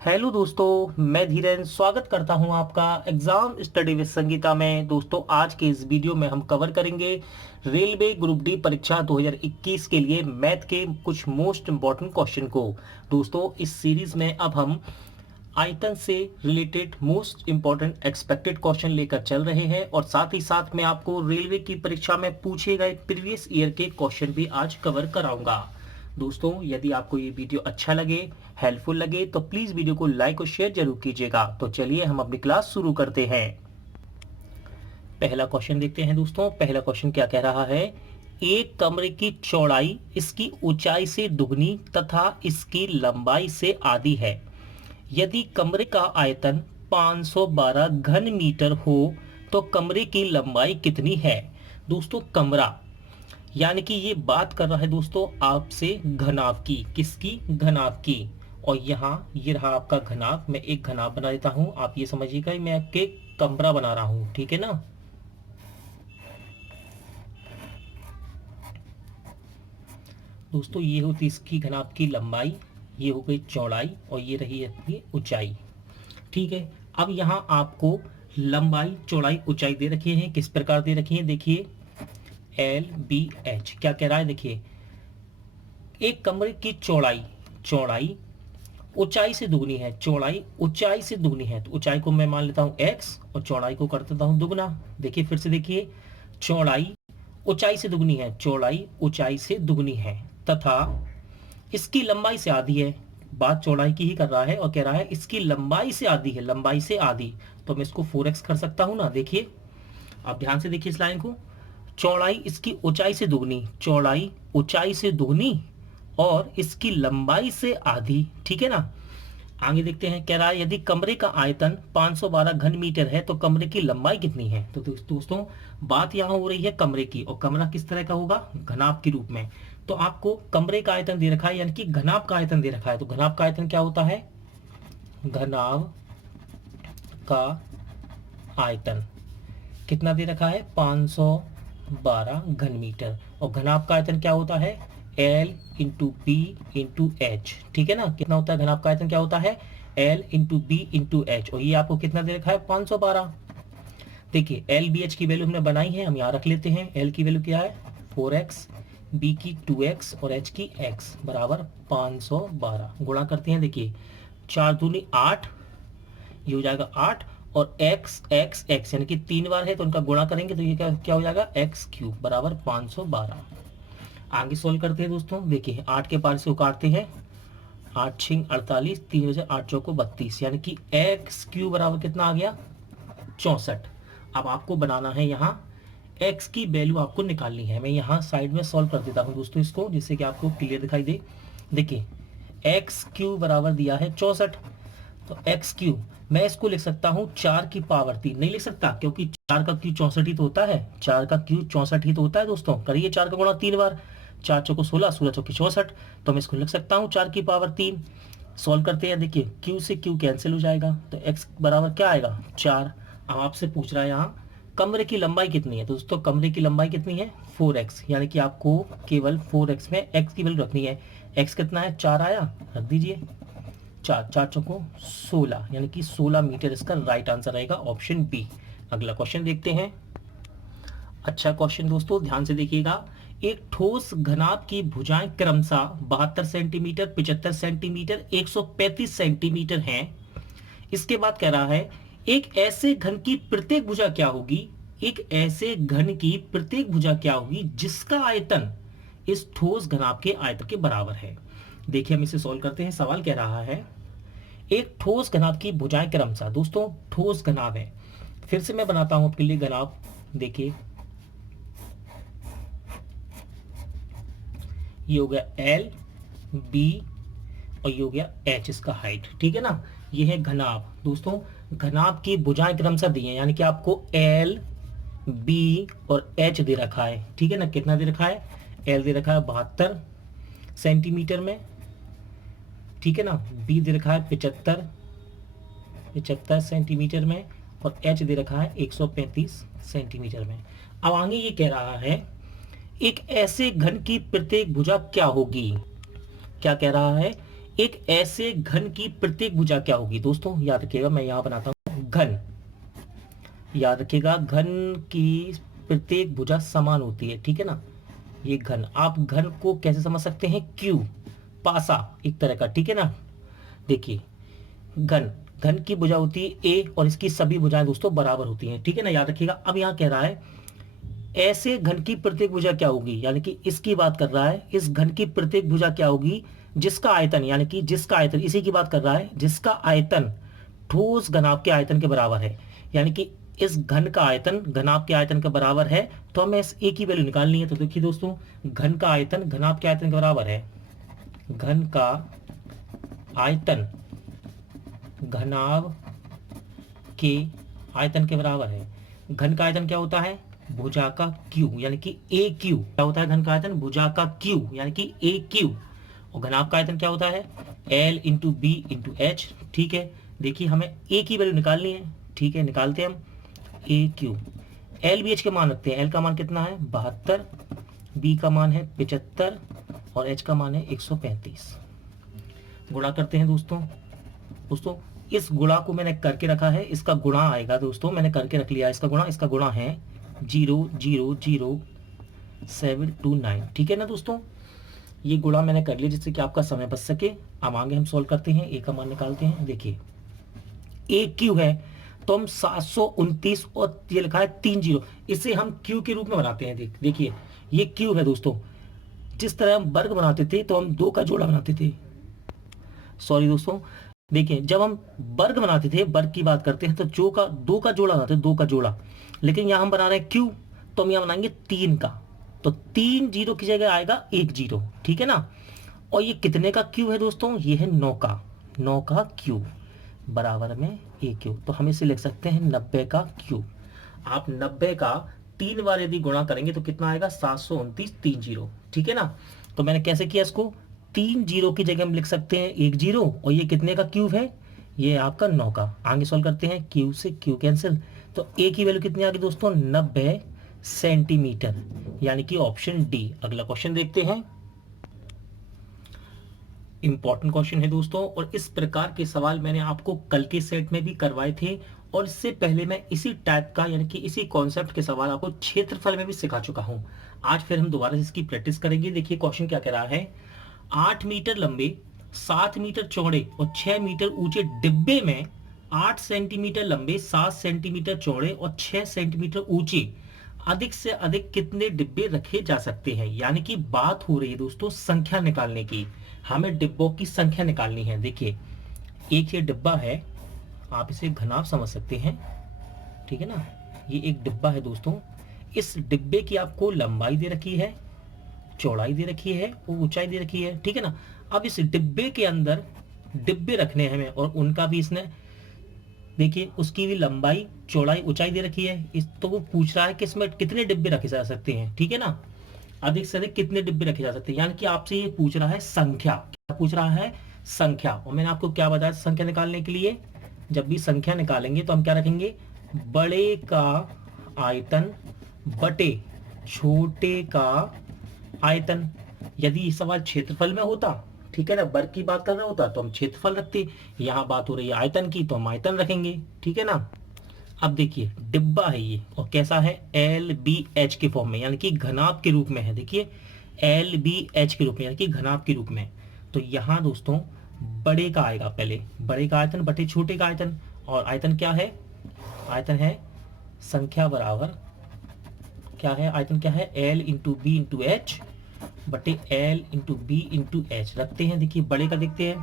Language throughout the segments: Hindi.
हेलो दोस्तों, मैं धीरेन स्वागत करता हूं आपका एग्जाम स्टडी विद संगीता में। दोस्तों, आज के इस वीडियो में हम कवर करेंगे रेलवे ग्रुप डी परीक्षा 2021 के लिए मैथ के कुछ मोस्ट इंपॉर्टेंट क्वेश्चन को। दोस्तों, इस सीरीज में अब हम आयतन से related most important expected question लेकर चल रहे हैं और साथ ही साथ मैं आपको रेलवे की परीक्षा में पूछे गए प्रीवियस ईयर के क्वेश्चन भी आज कवर कराऊंगा। दोस्तों, यदि आपको ये वीडियो अच्छा लगे, हेल्पफुल लगे, तो प्लीज वीडियो को लाइक और शेयर जरूर कीजिएगा। तो चलिए हम अपनी क्लास शुरू करते हैं। पहला क्वेश्चन देखते हैं दोस्तों। पहला क्वेश्चन क्या कह रहा है? एक कमरे की चौड़ाई इसकी ऊंचाई से दुगनी तथा इसकी लंबाई से आधी है। यदि कमरे का आयतन 512 घन मीटर हो तो कमरे की लंबाई कितनी है? दोस्तों, कमरा यानी कि ये बात कर रहा है दोस्तों आपसे घनाभ की। किसकी? घनाभ की। और यहाँ ये रहा आपका घनाभ। मैं एक घनाभ बना देता हूं, आप ये समझिएगा मैं आपके कमरा बना रहा हूं, ठीक है ना। दोस्तों, ये होती इसकी घनाभ की लंबाई, ये हो गई चौड़ाई और ये रही अपनी ऊंचाई, ठीक है। अब यहाँ आपको लंबाई, चौड़ाई, ऊंचाई दे रखी है। किस प्रकार दे रखी है? देखिए LBH क्या कह रहा है? देखिए, एक कमरे की चौड़ाई, चौड़ाई ऊंचाई से दुगनी है। चौड़ाई ऊंचाई से दुगनी है तो ऊंचाई को मैं मान लेता हूं x और चौड़ाई को कर देता हूं दुगना। देखिए फिर से देखिए, चौड़ाई ऊंचाई से दुगनी है, चौड़ाई ऊंचाई से दुगनी है तथा इसकी लंबाई से आधी है। बात चौड़ाई की ही कर रहा है और कह रहा है इसकी लंबाई से आधी है, लंबाई से आधी। तो मैं इसको 4x कर सकता हूं ना। देखिए, आप ध्यान से देखिए इस लाइन को। चौड़ाई इसकी ऊंचाई से दुगनी, चौड़ाई ऊंचाई से दुगनी और इसकी लंबाई से आधी, ठीक है ना। आगे देखते हैं, कह रहा है यदि कमरे का आयतन 512 घन मीटर है तो कमरे की लंबाई कितनी है? तो दोस्तों, बात यहाँ हो रही है कमरे की, और कमरा किस तरह का होगा? घनाभ के रूप में। तो आपको कमरे का आयतन दे रखा है, यानी कि घनाभ का आयतन दे रखा है। तो घनाभ का आयतन क्या होता है? घनाभ का आयतन कितना दे रखा है? 512 घन मीटर। और घनाभ का आयतन क्या होता है? L into B into H, ठीक है ना। कितना होता है घनाभ का आयतन? क्या होता है? L into B into H. और ये आपको कितना दे रखा है? 512। देखिए, LBH की वैल्यू हमने बनाई है, हम यहाँ रख लेते हैं। L की वैल्यू क्या है? 4x, B की 2x और H की x बराबर 512। गुणा करते हैं, देखिए 4 दूनी 8, ये हो जाएगा 8 और x x x यानी कि 3 बार है तो उनका गुणा करेंगे तो ये क्या क्या हो जाएगा? x क्यूब बराबर 512। आगे सोल्व करते हैं दोस्तों। देखिए, 8 के पार से काटते हैं, 8 6 48, 3 बजे 8 चौको 32, यानी कि x क्यूब बराबर कितना आ गया? 64। अब आपको बनाना है यहाँ x की वैल्यू आपको निकालनी है। मैं यहाँ साइड में सॉल्व कर देता हूँ दोस्तों इसको, जिससे कि आपको क्लियर दिखाई दे। देखिए, x क्यूब बराबर दिया है 64, तो x क्यूब मैं इसको लिख सकता हूँ 4 की पावर 3। नहीं लिख सकता क्योंकि 4 का क्यूब 64 ही तो होता है, 4 का क्यूब 64 ही तो होता है दोस्तों। करिए 4 का गुणा 3 बार, 4 चौको 16, 16 चौकी 64, तो मैं इसको लिख सकता हूँ 4 की पावर 3। सॉल्व करते हैं, देखिए क्यू से क्यू कैंसिल हो जाएगा तो x बराबर क्या आएगा? 4। अब आपसे पूछ रहा है यहाँ कमरे की लंबाई कितनी है। दोस्तों, कमरे की लंबाई कितनी है? 4x, यानी कि आपको केवल 4x में x की वैल्यू रखनी है। x कितना है? 4 आया, रख दीजिए 4, 4 चौको 16, यानी कि 16 मीटर इसका राइट आंसर रहेगा, ऑप्शन बी। अगला क्वेश्चन देखते हैं। अच्छा क्वेश्चन दोस्तों, ध्यान से देखिएगा। एक ठोस घनाभ की भुजाएं क्रमशः 72 सेंटीमीटर, 75 सेंटीमीटर, 135 सेंटीमीटर हैं। इसके बाद कह रहा है एक ऐसे घन की प्रत्येक भुजा क्या होगी? एक ऐसे घन की प्रत्येक भुजा क्या होगी जिसका आयतन इस ठोस घनाभ के आयतन के बराबर है। देखिए, हम इसे सॉल्व करते हैं। सवाल कह रहा है एक ठोस घनाभ की भुजाएं क्रमशः। दोस्तों, ठोस घनाभ है, फिर से मैं बनाता हूं आपके लिए घनाभ। देखिए, ये हो गया L B और ये हो गया H, इसका हाइट, ठीक है ना। ये है घनाभ। दोस्तों, घनाभ की भुजाएं क्रमशः दी है, यानी कि आपको L B और H दे रखा है, ठीक है ना। कितना दे रखा है? L दे रखा है 72 सेंटीमीटर में, ठीक है ना। B दे रखा है 75 सेंटीमीटर में और H दे रखा है 135 सेंटीमीटर में। अब आगे ये कह रहा है एक ऐसे घन की प्रत्येक भुजा क्या होगी? क्या कह रहा है? एक ऐसे घन की प्रत्येक भुजा क्या होगी दोस्तों, याद रखिएगा, मैं यहां बनाता हूं घन, याद रखिएगा घन की प्रत्येक भुजा समान होती है, ठीक है ना। ये घन, आप घन को कैसे समझ सकते हैं, क्यू, पासा एक तरह का, ठीक है ना। देखिए घन, घन की भुजा होती है ए और इसकी सभी भुजाएं दोस्तों बराबर होती हैं, ठीक है ना, याद रखिएगा। अब यहाँ कह रहा है ऐसे घन की प्रत्येक भुजा क्या होगी, यानी कि इसकी बात कर रहा है, इस घन की प्रत्येक भुजा क्या होगी जिसका आयतन, यानी कि जिसका आयतन, इसी की बात कर रहा है, जिसका आयतन ठोस घनाभ के आयतन के बराबर है, यानी कि इस घन का आयतन घनाभ के आयतन के बराबर है। तो हमें इस ए की वैल्यू निकालनी है। तो देखिए दोस्तों, घन का आयतन घनाभ के आयतन के बराबर है, घन का आयतन घनाभ के आयतन के बराबर है। घन का आयतन क्या होता है, भुजा का क्यू, यानी कि ए क्यू। क्या होता है घन का आयतन, भुजा का क्यू, यानी कि ए क्यू। और घनाभ का आयतन क्या होता है, L into B into H, ठीक है। देखिए हमें ए की वैल्यू निकालनी है, ठीक है, निकालते हैं हम ए क्यू। एल बी एच के मान रखते हैं, एल का मान कितना है 72, बी का मान है 75 और एच का मान है 135। गुणा करते हैं दोस्तों। दोस्तों इस गुणा को मैंने करके रखा है, इसका गुणा आएगा दोस्तों, मैंने करके रख लिया इसका गुणा है 0.00729, ठीक है ना दोस्तों। ये गुणा मैंने कर लिया जिससे कि आपका समय बच सके। अब आगे हम सॉल्व करते हैं, ए का मान निकालते हैं। देखिए ए क्यू है तो हम 729 और ये लिखा है 30, इसे हम क्यू के रूप में बनाते हैं। देखिए ये क्यू है दोस्तों। जिस तरह हम वर्ग बनाते थे तो हम 2 का जोड़ा बनाते थे, सॉरी दोस्तों, देखिए जब हम वर्ग बनाते थे, वर्ग की बात करते हैं तो 2 का जोड़ा बनाते हैं, 2 का जोड़ा। लेकिन यहाँ हम बना रहे हैं क्यू, तो हम यहाँ बनाएंगे 3 का, तो 3 जीरो की जगह आएगा 1 जीरो, ठीक है ना। और ये कितने का क्यू है दोस्तों, ये है 9 का क्यू बराबर में ए क्यू। तो हम इसे लिख सकते हैं 90 का क्यू। आप 90 का 3 बार यदि गुणा करेंगे तो कितना आएगा 729 30, ठीक है ना। तो मैंने कैसे किया इसको, 3 जीरो की जगह हम लिख सकते हैं 1 जीरो, और ये कितने का क्यूब है, ये आपका 9 का। आगे सॉल्व करते हैं, क्यू से क्यू कैंसिल, तो ए की वैल्यू कितनी आ गई दोस्तों 90 सेंटीमीटर, यानी कि ऑप्शन डी। अगला क्वेश्चन देखते हैं, इंपॉर्टेंट क्वेश्चन है दोस्तों, और इस प्रकार के सवाल मैंने आपको कल के सेट में भी करवाए थे, और इससे पहले मैं इसी टाइप का यानी कि इसी कॉन्सेप्ट के सवाल आपको क्षेत्रफल में भी सिखा चुका हूं। आज फिर हम दोबारा से इसकी प्रैक्टिस करेंगे। देखिए क्वेश्चन क्या कह रहा है, 8 मीटर लंबे, 7 मीटर चौड़े और 6 मीटर ऊंचे डिब्बे में 8 सेंटीमीटर लंबे, 7 सेंटीमीटर चौड़े और 6 सेंटीमीटर ऊंचे अधिक से अधिक कितने डिब्बे रखे जा सकते हैं। यानी कि बात हो रही है दोस्तों संख्या निकालने की, हमें डिब्बों की संख्या निकालनी है। देखिए एक ये डिब्बा है, आप इसे घनाभ समझ सकते हैं, ठीक है ना। ये एक डिब्बा है दोस्तों, इस डिब्बे की आपको लंबाई दे रखी है, चौड़ाई दे रखी है और ऊंचाई दे रखी है, ठीक है ना। अब इस डिब्बे के अंदर डिब्बे रखने हैं हमें, और उनका भी इसने देखिए उसकी भी लंबाई चौड़ाई ऊंचाई दे रखी है। इस तो वो पूछ रहा है कि इसमें कितने डिब्बे रखे जा सकते हैं, ठीक है ना, अधिक से अधिक कितने डिब्बे रखे जा सकते हैं। यानी कि आपसे ये पूछ रहा है संख्या, क्या पूछ रहा है, संख्या। और मैंने आपको क्या बताया संख्या निकालने के लिए, जब भी संख्या निकालेंगे तो हम क्या रखेंगे, बड़े का आयतन बटे छोटे का आयतन। यदि ये सवाल क्षेत्रफल में होता, ठीक है ना, वर्ग की बात कर रहा होता तो हम क्षेत्रफल रखते, यहाँ बात हो रही है आयतन की तो हम आयतन रखेंगे, ठीक है ना। अब देखिए डिब्बा है ये, और कैसा है, एल बी एच के फॉर्म में, यानी कि घनाभ के रूप में है। देखिए एल बी एच के रूप में, यानी कि घनाभ के रूप में। तो यहाँ दोस्तों बड़े का आएगा, पहले बड़े का आयतन बटे छोटे का आयतन, और आयतन क्या है, आयतन है संख्या बराबर क्या है, आयतन क्या है, L into B into H बटे L into B into H रखते हैं। देखिए बड़े का देखते हैं,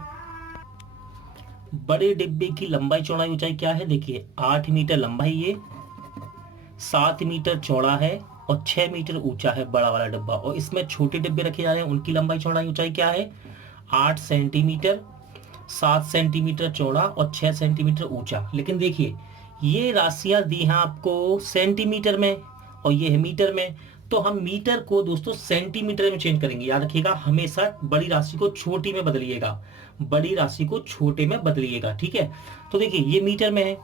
बड़े डिब्बे की लंबाई चौड़ाई ऊंचाई क्या है, देखिए 8 मीटर लंबा है ये, 7 मीटर चौड़ा है और 6 मीटर ऊंचा है बड़ा वाला डिब्बा। और इसमें छोटे डिब्बे रखे जा रहे हैं, उनकी लंबाई चौड़ाई ऊंचाई क्या है, 8 सेंटीमीटर, 7 सेंटीमीटर चौड़ा और 6 सेंटीमीटर ऊंचा। लेकिन देखिए ये राशियां दी हैं आपको सेंटीमीटर में और ये है मीटर में, तो हम मीटर को दोस्तों सेंटीमीटर में चेंज करेंगे। याद रखिएगा हमेशा बड़ी राशि को छोटी में बदलिएगा, बड़ी राशि को छोटे में बदलिएगा, ठीक है। तो देखिए ये मीटर में है,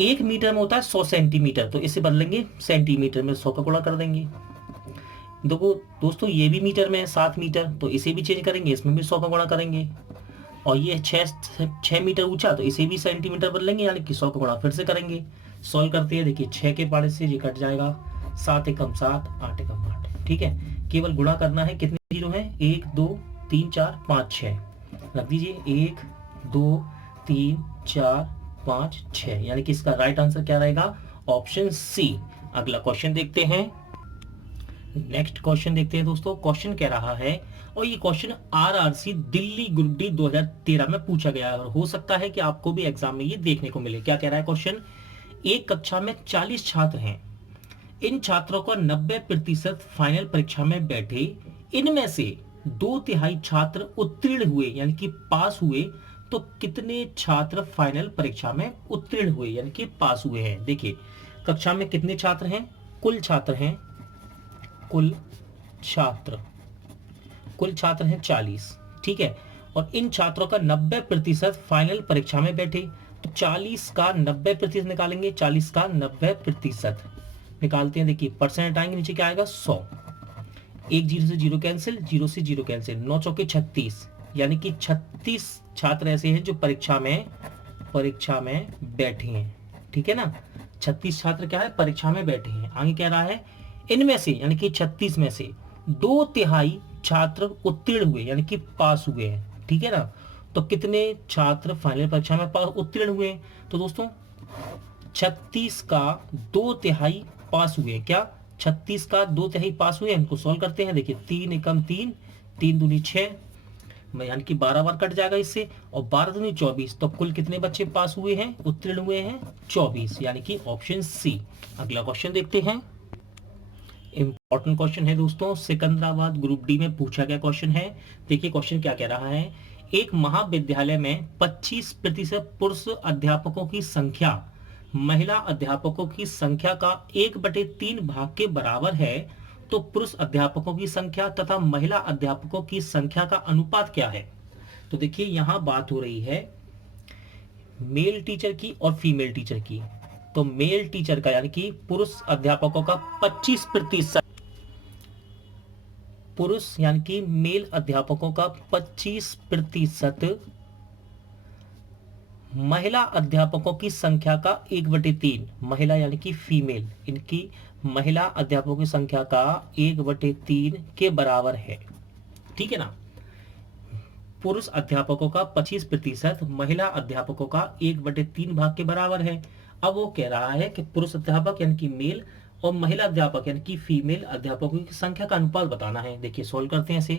1 मीटर में होता है 100 सेंटीमीटर, तो इसे बदलेंगे सेंटीमीटर में, 100 का गुणा कर देंगे। देखो दोस्तों ये भी मीटर में है 7 मीटर, तो इसे भी चेंज करेंगे, इसमें भी 100 का गुणा करेंगे। और ये 6 मीटर ऊंचा, तो इसे भी सेंटीमीटर बदलेंगे, यानी कि 100 का गुणा फिर से करेंगे। सॉल्व करते हैं, देखिए 6 के पारे से ये कट जाएगा, 7 एकम 7, 8 एकम 8। ठीक है, केवल गुणा करना है। कितने जीरो है? 1 2 3 4 5 6, रख दीजिए 1 2 3 4 5 6, यानी कि इसका राइट आंसर क्या रहेगा? Option C. अगला क्वेश्चन देखते हैं। नेक्स्ट क्वेश्चन देखते हैं दोस्तों। क्वेश्चन कह रहा है, और ये question RRC Delhi group D 2013 में पूछा गया है, और हो सकता है कि आपको भी एग्जाम में ये देखने को मिले। क्या कह रहा है क्वेश्चन? एक कक्षा में 40 छात्र हैं, इन छात्रों को 90% फाइनल परीक्षा में बैठे, इनमें से 2/3 छात्र उत्तीर्ण हुए यानी कि पास हुए, तो कितने छात्र फाइनल परीक्षा में उत्तीर्ण हुए यानी कि पास हुए हैं? देखिए कक्षा में कितने छात्र हैं? कुल छात्र हैं, कुल छात्र हैं 40। ठीक है, और इन छात्रों का 90% फाइनल परीक्षा में बैठे, तो 40 का 90% निकालेंगे, 40 का 90% निकालते हैं। देखिए परसेंट हटाएंगे, नीचे क्या आएगा? 100। एक जीरो से जीरो कैंसिल, जीरो से जीरो कैंसिल, 9 चौके 36, यानी कि 36 छात्र ऐसे हैं जो परीक्षा में बैठे हैं। ठीक है ना, 36 छात्र क्या है? परीक्षा में बैठे हैं। आगे कह रहा है इनमें से यानी कि 36 में से 2/3 छात्र उत्तीर्ण हुए यानी कि पास हुए हैं। ठीक है ना, तो कितने छात्र फाइनल परीक्षा में उत्तीर्ण हुए हैं? तो दोस्तों 36 का 2/3 पास हुए। क्या 36 का 2/3 पास हुए? इनको सॉल्व करते हैं। देखिए 3 एकम 3, 3 दूनी 6, यानी कि 12 बार कट जाएगा इससे, और 12 दूनी 24, तो कुल कितने बच्चे पास हुए हैं, उत्तीर्ण हुए हैं? 24, यानी कि ऑप्शन सी। अगला क्वेश्चन देखते हैं। इंपॉर्टेंट क्वेश्चन है दोस्तों, सिकंदराबाद ग्रुप डी में पूछा गया क्वेश्चन है। देखिए क्वेश्चन क्या कह रहा है, एक महाविद्यालय में 25% पुरुष अध्यापकों की संख्या महिला अध्यापकों की संख्या का 1/3 भाग के बराबर है, तो पुरुष अध्यापकों की संख्या तथा महिला अध्यापकों की संख्या का अनुपात क्या है? तो देखिए यहां बात हो रही है मेल टीचर की और फीमेल टीचर की। तो मेल टीचर का यानी कि पुरुष अध्यापकों का 25%, पुरुष यानी कि मेल अध्यापकों का 25%, महिला अध्यापकों की संख्या का 1/3, महिला यानी कि फीमेल, इनकी महिला अध्यापकों की संख्या का 1/3 के बराबर है। ठीक है ना, पुरुष अध्यापकों का 25%, महिला अध्यापकों का 1/3 भाग के बराबर है। अब वो कह रहा है कि पुरुष अध्यापक यानी कि मेल और महिला अध्यापक यानी कि फीमेल अध्यापकों की संख्या का अनुपात बताना है। देखिए सोल्व करते हैं इसे,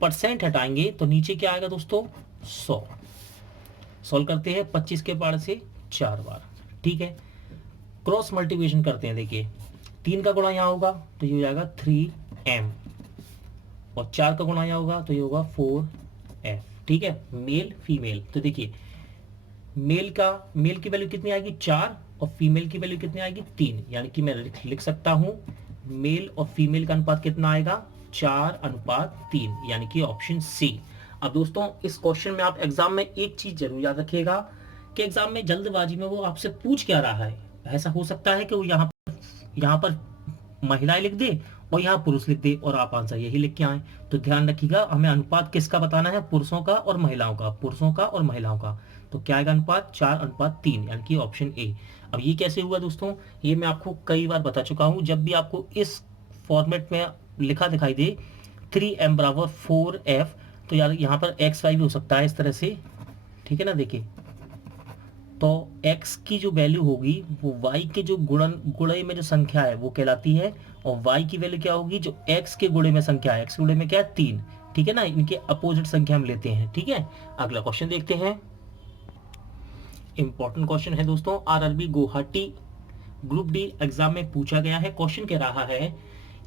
परसेंट हटाएंगे तो नीचे क्या आएगा दोस्तों? 100। सोल्व करते हैं 25 के पार से 4 बार। ठीक है, क्रॉस मल्टीप्लिकेशन करते हैं। देखिए 3 का गुणा यहाँ होगा तो ये हो जाएगा 3m, और 4 का गुणा यहाँ होगा तो ये होगा 4f। ठीक है, मेल फीमेल। तो देखिए मेल की वैल्यू कितनी आएगी? 4, और फीमेल की वैल्यू कितनी आएगी? 3, यानी कि मैं लिख सकता हूं मेल और फीमेल का अनुपात कितना आएगा? 4:3, यानी कि ऑप्शन सी। अब दोस्तों इस क्वेश्चन में आप एग्जाम में एक चीज जरूर याद रखिएगा कि एग्जाम में जल्दबाजी में वो आपसे पूछ क्या रहा है। ऐसा हो सकता है कि वो यहाँ पर महिलाएं लिख दे और यहाँ पुरुष लिख दे और आप आंसर यही लिख के आए। तो ध्यान रखिएगा, हमें अनुपात किसका बताना है? पुरुषों का और महिलाओं का, पुरुषों का और महिलाओं का। तो क्या आएगा अनुपात? 4:3, यानी कि ऑप्शन ए। अब ये कैसे हुआ दोस्तों? ये मैं आपको कई बार बता चुका हूं। जब भी आपको इस फॉर्मेट में लिखा दिखाई दे 3m बराबर 4f, तो यार यहाँ पर एक्स वाई भी हो सकता है इस तरह से। ठीक है ना, देखिए तो x की जो वैल्यू होगी वो y के जो गुणे में जो संख्या है वो कहलाती है, और y की वैल्यू क्या होगी? जो x के गुणे में संख्या है, x के गुणे में क्या है? 3। ठीक है ना, इनके अपोजिट संख्या हम लेते हैं। ठीक है, अगला क्वेश्चन देखते हैं। इंपॉर्टेंट क्वेश्चन है दोस्तों, RRB Guwahati group D exam में पूछा गया है। क्वेश्चन कह रहा है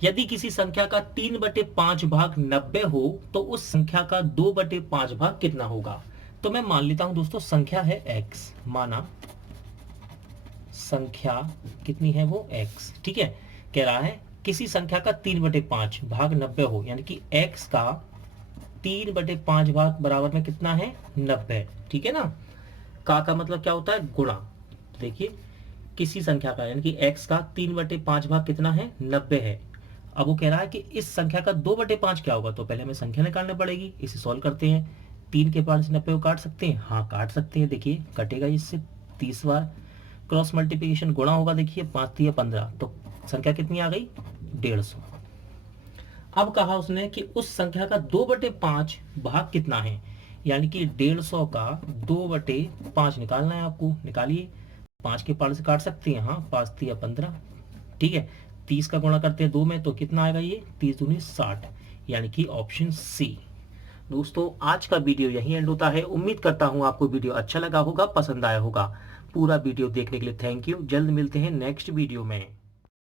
यदि किसी संख्या का 3/5 भाग 90 हो तो उस संख्या का 2/5 भाग कितना होगा? तो मैं मान लेता हूं दोस्तों संख्या है x, माना संख्या कितनी है? वो x। ठीक है, कह रहा है किसी संख्या का 3/5 भाग 90 हो, यानी कि x का 3/5 भाग बराबर में कितना है? 90। ठीक है ना, का मतलब क्या होता है? गुणा। देखिए किसी संख्या का यानी कि x का 3/5 भाग कितना है? 90 है। अब वो कह रहा है कि इस संख्या का 2/5 क्या होगा? तो पहले हमें संख्या निकालनी पड़ेगी, इसे सॉल्व करते हैं। 3 के पार्ट से 90 को काट सकते हैं, हाँ काट सकते हैं। देखिए कटेगा इससे 30 बार, क्रॉस मल्टीप्लिकेशन गुणा होगा, देखिए 5 3 15, तो संख्या कितनी आ गई 150। अब कहा उसने कि उस संख्या का 2/5 भाग कितना है, यानी कि 150 का 2/5 निकालना है आपको। निकालिए, 5 के पार्ट से काट सकते हैं, हाँ 5 3 15, ठीक है। 30 का गुणा करते हैं 2 में तो कितना आएगा, ये 30 दूनी 60, यानी कि ऑप्शन सी। दोस्तों आज का वीडियो यहीं एंड होता है। उम्मीद करता हूँ आपको वीडियो अच्छा लगा होगा, पसंद आया होगा। पूरा वीडियो देखने के लिए थैंक यू। जल्द मिलते हैं नेक्स्ट वीडियो में।